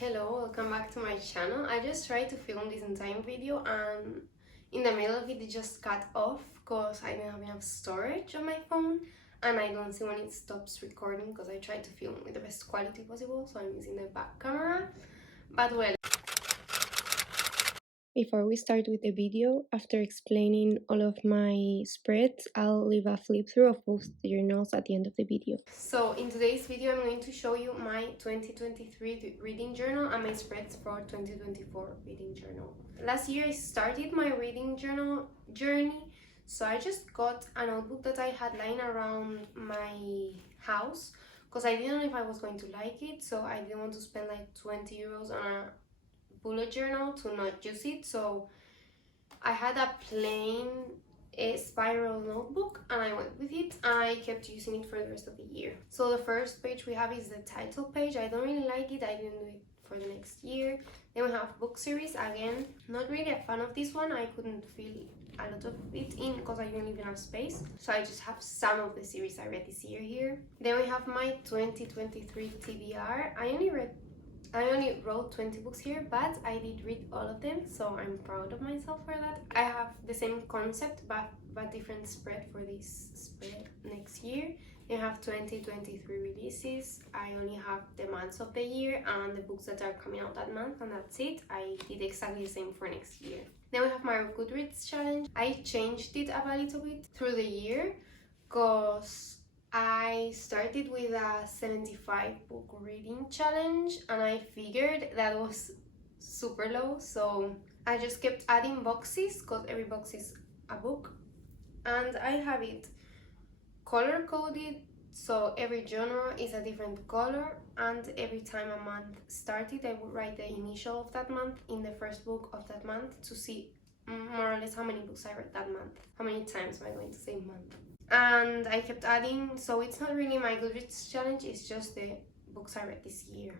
Hello, welcome back to my channel. I just tried to film this entire video and in the middle of it just cut off because I didn't have enough storage on my phone and I don't see when it stops recording because I tried to film with the best quality possible, so I'm using the back camera. But well, before we start with the video, after explaining all of my spreads, I'll leave a flip through of both journals at the end of the video. So in today's video, I'm going to show you my 2023 reading journal and my spreads for 2024 reading journal. Last year I started my reading journal journey, so I just got a notebook that I had lying around my house because I didn't know if I was going to like it, so I didn't want to spend like 20 euros on a bullet journal to not use it. So I had a plain spiral notebook and I went with it and I kept using it for the rest of the year. So the first page we have is the title page. I don't really like it, I didn't do it for the next year. Then we have book series. Again, not really a fan of this one. I couldn't fill a lot of it in because I didn't even have space, so I just have some of the series I read this year here. Then we have my 2023 TBR. I only wrote 20 books here, but I did read all of them, so I'm proud of myself for that. I have the same concept but different spread for this spread next year. I have 2023 releases. I only have the months of the year and the books that are coming out that month, and that's it. I did exactly the same for next year. Then we have my Goodreads challenge. I changed it a little bit through the year because I started with a 75 book reading challenge and I figured that was super low, so I just kept adding boxes because every box is a book, and I have it color coded, so every genre is a different color, and every time a month started I would write the initial of that month in the first book of that month to see more or less how many books I read that month. How many times am I going to say month? And I kept adding, so it's not really my Goodreads challenge, it's just the books I read this year.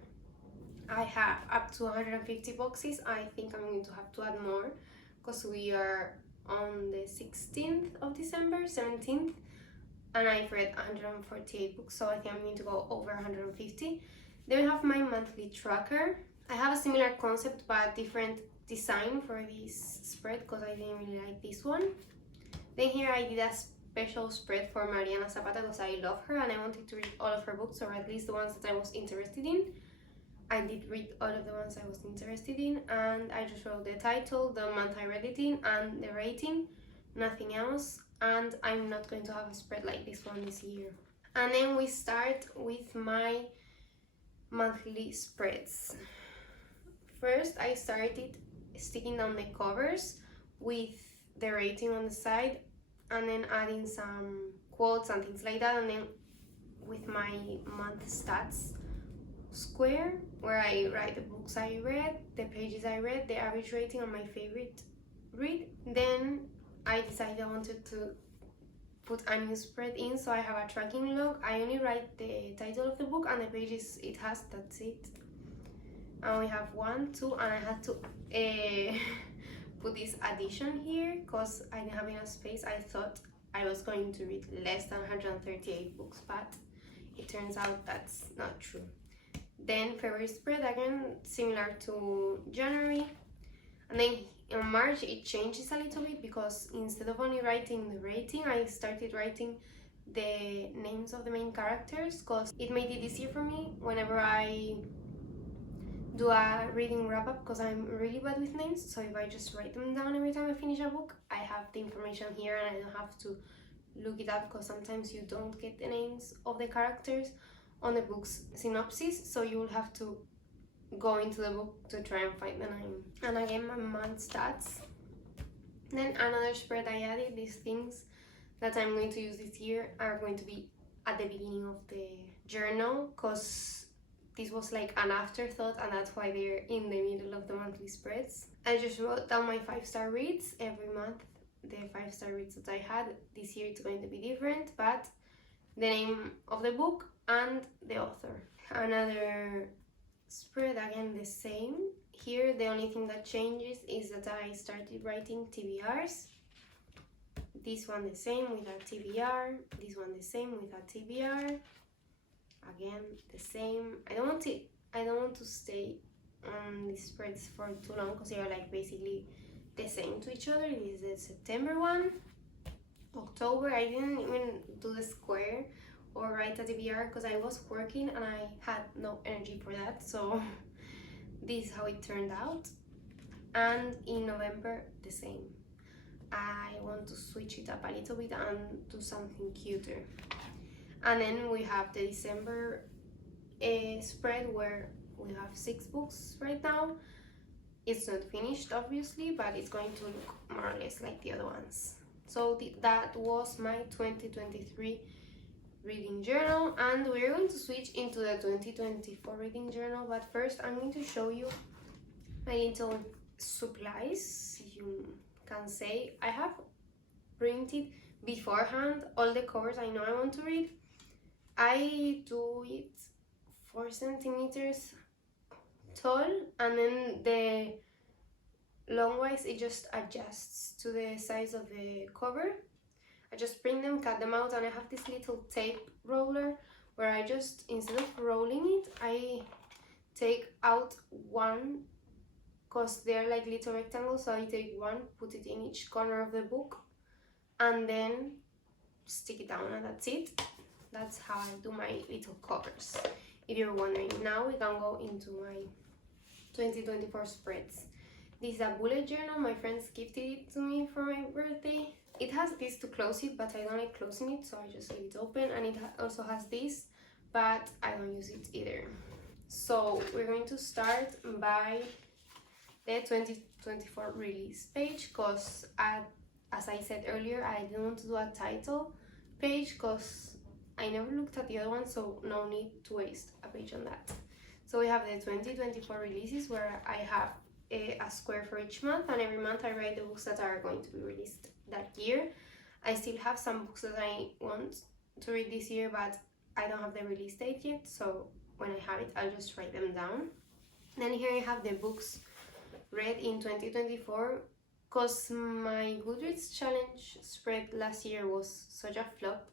I have up to 150 boxes. I think I'm going to have to add more because we are on the 16th of December, 17th, and I've read 148 books, so I think I'm going to go over 150. Then we have my monthly tracker. I have a similar concept but different design for this spread because I didn't really like this one. Then here I did a special spread for Mariana Zapata because I love her and I wanted to read all of her books, or at least the ones that I was interested in. I did read all of the ones I was interested in, and I just wrote the title, the month I read it in, and the rating, nothing else. And I'm not going to have a spread like this one this year. And then we start with my monthly spreads. First, I started sticking down the covers with the rating on the side and then adding some quotes and things like that, and then with my month stats square where I write the books I read, the pages I read, the average rating on my favorite read. Then I decided I wanted to put a new spread in, so I have a tracking log. I only write the title of the book and the pages it has, that's it. And we have 1, 2, and I had to put this addition here because I didn't have enough space. I thought I was going to read less than 138 books, but it turns out that's not true. Then February spread, again similar to January, and then in March it changes a little bit because instead of only writing the rating, I started writing the names of the main characters because it made it easier for me whenever I do a reading wrap-up, because I'm really bad with names. So if I just write them down every time I finish a book, I have the information here and I don't have to look it up because sometimes you don't get the names of the characters on the book's synopsis, so you will have to go into the book to try and find the name. And again, my month stats. Then another spread I added, these things that I'm going to use this year are going to be at the beginning of the journal because this was like an afterthought and that's why they're in the middle of the monthly spreads. I just wrote down my 5-star reads every month, the 5-star reads that I had. This year it's going to be different, but the name of the book and the author. Another spread, again the same. Here the only thing that changes is that I started writing TBRs. This one the same with a TBR, this one the same with a TBR. Again the same. I don't want to stay these spreads for too long because they are like basically the same to each other. This is the September one. October, I didn't even do the square or write a TBR because I was working and I had no energy for that, so this is how it turned out. And in November, the same. I want to switch it up a little bit and do something cuter. And then we have the December spread where we have 6 books right now. It's not finished obviously, but it's going to look more or less like the other ones. So that was my 2023 reading journal, and we're going to switch into the 2024 reading journal. But first I'm going to show you my little supplies, you can say. I have printed beforehand all the covers I know I want to read. I do it 4 centimeters tall, and then the longwise it just adjusts to the size of the cover. I just print them, cut them out, and I have this little tape roller where I just, instead of rolling it, I take out one, because they're like little rectangles, so I take one, put it in each corner of the book, and then stick it down, and that's it. That's how I do my little covers, if you're wondering. Now we can go into my 2024 spreads. This is a bullet journal. My friends gifted it to me for my birthday. It has this to close it, but I don't like closing it, so I just leave it open. And it also has this, but I don't use it either. So we're going to start by the 2024 release page, because as I said earlier, I didn't want to do a title page because I never looked at the other one, so no need to waste a page on that. So we have the 2024 releases, where I have a square for each month, and every month I write the books that are going to be released that year. I still have some books that I want to read this year, but I don't have the release date yet, so when I have it, I'll just write them down. Then here I have the books read in 2024, because my Goodreads challenge spread last year was such a flop.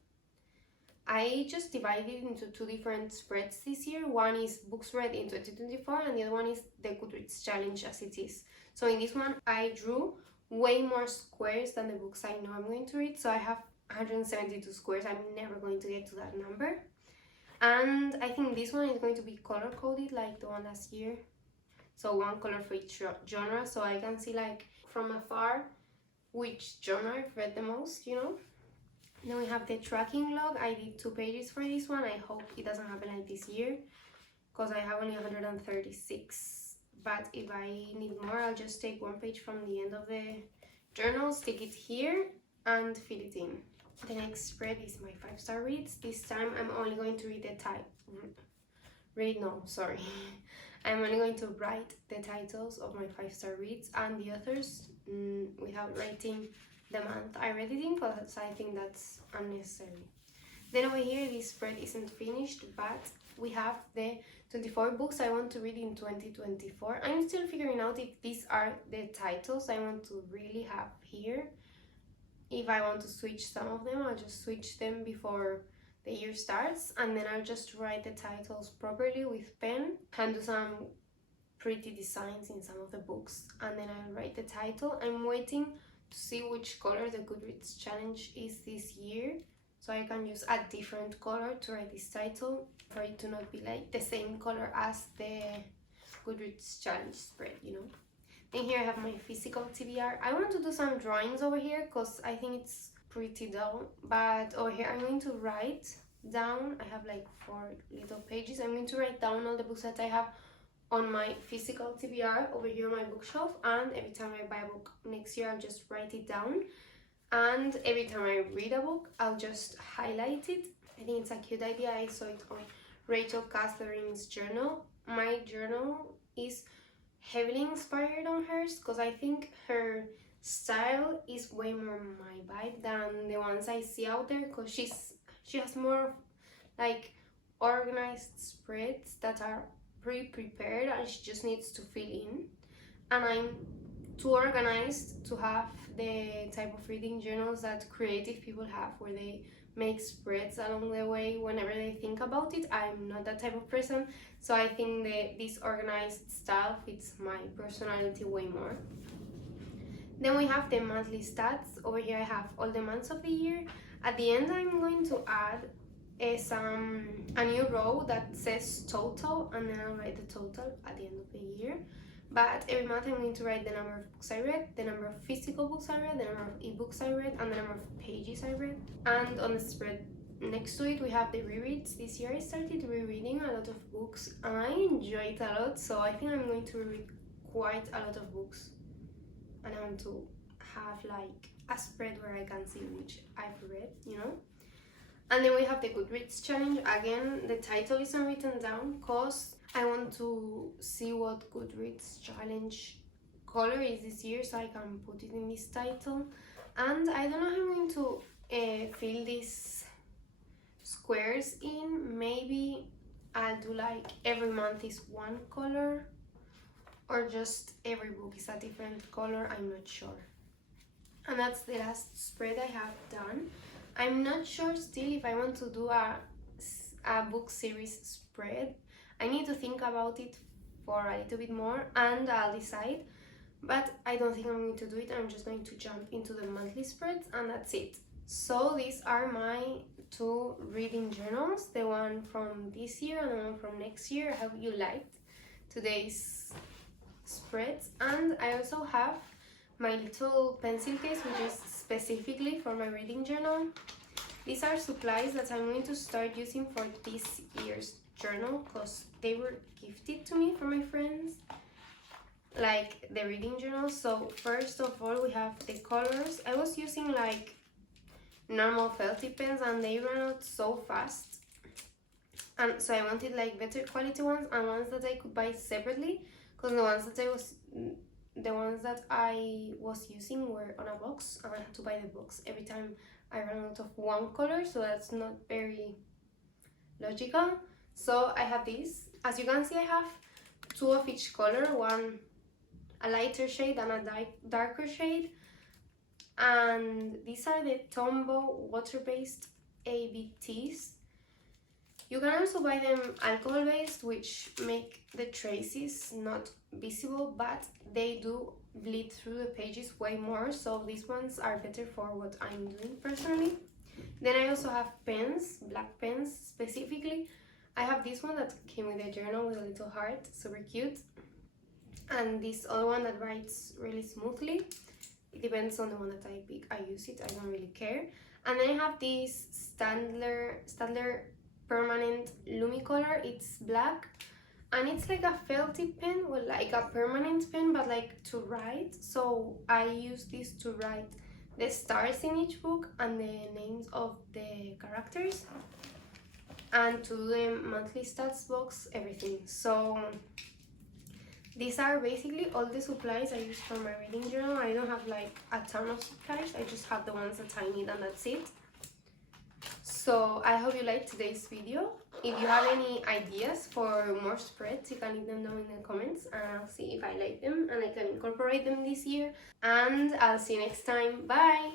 I just divided it into 2 different spreads this year. One is books read in 2024, and the other one is the Goodreads challenge as it is. So in this one, I drew way more squares than the books I know I'm going to read. So I have 172 squares. I'm never going to get to that number. And I think this one is going to be color coded like the one last year. So 1 color for each genre, so I can see like from afar which genre I've read the most, you know. Then we have the tracking log. I did 2 pages for this one. I hope it doesn't happen like this year, because I have only 136. But if I need more, I'll just take 1 page from the end of the journal, stick it here, and fill it in. The next spread is my 5-star reads. This time I'm only going to read the I'm only going to write the titles of my 5-star reads and the authors without writing the month I read it in, because I think that's unnecessary. Then over here, this spread isn't finished, but we have the 24 books I want to read in 2024. I'm still figuring out if these are the titles I want to really have here. If I want to switch some of them, I'll just switch them before the year starts, and then I'll just write the titles properly with pen and do some pretty designs in some of the books, and then I'll write the title. I'm waiting to see which color the Goodreads challenge is this year, so I can use a different color to write this title, for it to not be like the same color as the Goodreads challenge spread, you know. Then here I have my physical TBR. I want to do some drawings over here because I think it's pretty dull, but over here I'm going to write down. I have like 4 little pages. I'm going to write down all the books that I have on my physical TBR over here on my bookshelf, and every time I buy a book next year, I'll just write it down, and every time I read a book, I'll just highlight it. I think it's a cute idea. I saw it on Rachel Catherine's journal. My journal is heavily inspired on hers, because I think her style is way more my vibe than the ones I see out there, because she has more like organized spreads that are pre-prepared and she just needs to fill in, and I'm too organized to have the type of reading journals that creative people have, where they make spreads along the way whenever they think about it. I'm not that type of person, so I think that this organized style fits my personality way more. Then we have the monthly stats. Over here I have all the months of the year. At the end I'm going to add a new row that says total, and then I'll write the total at the end of the year. But every month I'm going to write the number of books I read, the number of physical books I read, the number of ebooks I read, and the number of pages I read. And on the spread next to it we have the rereads. This year I started rereading a lot of books and I enjoy it a lot, so I think I'm going to reread quite a lot of books, and I want to have like a spread where I can see which I've read, you know. And then we have the Goodreads challenge. Again, the title isn't written down because I want to see what Goodreads challenge color is this year, so I can put it in this title. And I don't know how I'm going to fill these squares in. Maybe I'll do like every month is one color, or just every book is a different color. I'm not sure. And that's the last spread I have done. I'm not sure still if I want to do a book series spread. I need to think about it for a little bit more and I'll decide, but I don't think I'm going to do it. I'm just going to jump into the monthly spreads and that's it. So these are my two reading journals, the one from this year and the one from next year. I hope you liked today's spreads. And I also have my little pencil case, which is specifically for my reading journal. These are supplies that I'm going to start using for this year's journal because they were gifted to me from my friends, like the reading journal. So first of all we have the colors. I was using like normal felty pens and they ran out so fast, and so I wanted like better quality ones and ones that I could buy separately, because the ones that I was using were on a box and I had to buy the box every time I ran out of one color, so that's not very logical. So I have these. As you can see, I have two of each color, one a lighter shade and a darker shade. And these are the Tombow water-based ABTs. You can also buy them alcohol-based, which make the traces not visible, but they do bleed through the pages way more, so these ones are better for what I'm doing personally. Then I also have pens, black pens specifically. I have this one that came with a journal with a little heart, super cute, and this other one that writes really smoothly. It depends on the one that I pick. I use it, I don't really care. And then I have this Staedtler permanent Lumicolor. It's black and it's like a felty pen, well, like a permanent pen, but like to write. So I use this to write the stars in each book and the names of the characters, and to do the monthly stats box, everything. So these are basically all the supplies I use for my reading journal. I don't have like a ton of supplies, I just have the ones that I need and that's it. So I hope you liked today's video. If you have any ideas for more spreads, you can leave them down in the comments and I'll see if I like them and I can incorporate them this year. And I'll see you next time. Bye!